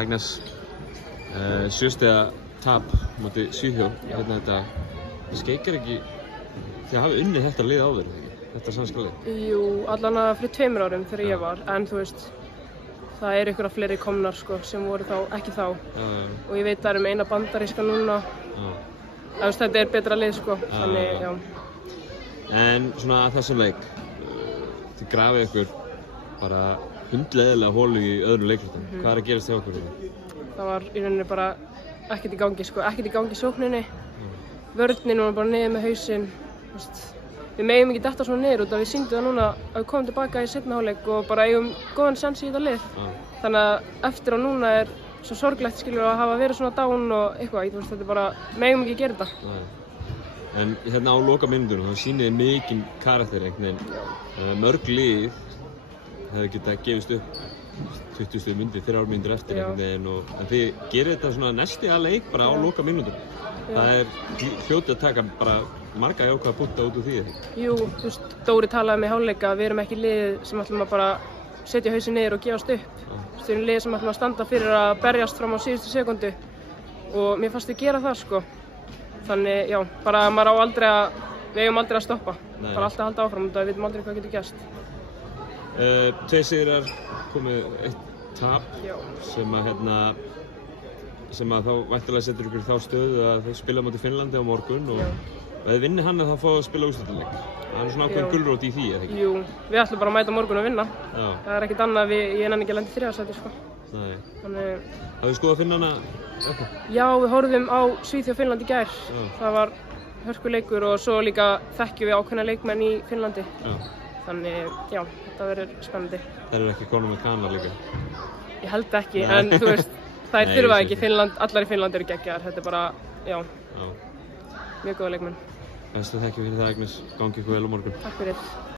Agnes, 7 stiga tap móti Svíþjóð hérna þetta. Það skeikar ekki, þið hafið unnið þetta lið áður, þetta sænska lið? Jú, allan að fyrir 2 árum þegar ég var, en þú veist, það eru einhverja fleiri komnar sko, sem voru þá, ekki þá. Og ég veit að það eina bandaríska núna. Þetta er betra lið sko, þannig, já. En svona að þessum leik, þið grafið ykkur bara hundleiðilega holu í öðrum leiklutum. Hvað er að gerast hjá okkur hérna? Það var í rauninni bara ekkert í gangi sko, ekkert í gangi í sókninni. Vörnin var bara niður með hausinn. Við megum ekki detta svona niður út af við sýndum það núna að við komum tilbaka í seinni hálfleik og bara eigum góðan sjans í þetta lið. Þannig að eftir á núna er svo sorglegt skilur að hafa verið svona down og eitthvað, þetta er bara, megum ekki gera þetta. En hérna á lokamínútunum, þá sýnið þið mikinn karakter einhvern veginn. Mörg lið hefði getað gefist upp 20 myndir, 3 mínútur eftir einhvern veginn en þið gerir þetta svona næsti að leik bara á lokamínútunum. Það er hljótið að taka bara marga jákvæða punkta út úr því. Jú, þú veist, Dóri talaði með hálfleika að við erum ekki lið sem ætlum að bara setja hausinn niður og gefast upp. Við erum lið sem ætlum að standa fyrir að berjast fram á síðustu sekundu og mér fannst við gera það sko. Þannig, já, bara maður á aldrei að, við eigum aldrei að stoppa. Bara alltaf halda áfram, við vitum aldrei hvað getur gerst. 2 sigrar, komið 1 tap sem að þá væntanlega setur ykkur þá stöðu að þau spila móti Finnlandi á morgun og ef þið vinnið hann þá fáið að spila úrslitaleik. Það er svona ákveðin gulrót í því, eða ekki? Jú, við ætlum bara að mæta morgun og vinna. Það er ekkert annað, ég nenni ekki að lenda í 3. sæti sko. Nei. Þannig... Hafið þið skoðað Finnana eitthvað? Já, við horfðum á Svíþjóð og Finnland í gær. Það var hörkuleikur og svo líka þekkjum við ákveðna leikmenn í Finnlandi. Þannig, já, þetta verður spennandi. Það eru ekki konum með kanar líka? Ég held ekki, en þú veist, þær þurfa ekki. Allar í Finnlandi eru geggjaðar. Þetta er bara, já, mjög góða leikmenn. Bestu þekki fyrir það, Agnes. Gangi ykkur vel á morgun. Takk fyrir.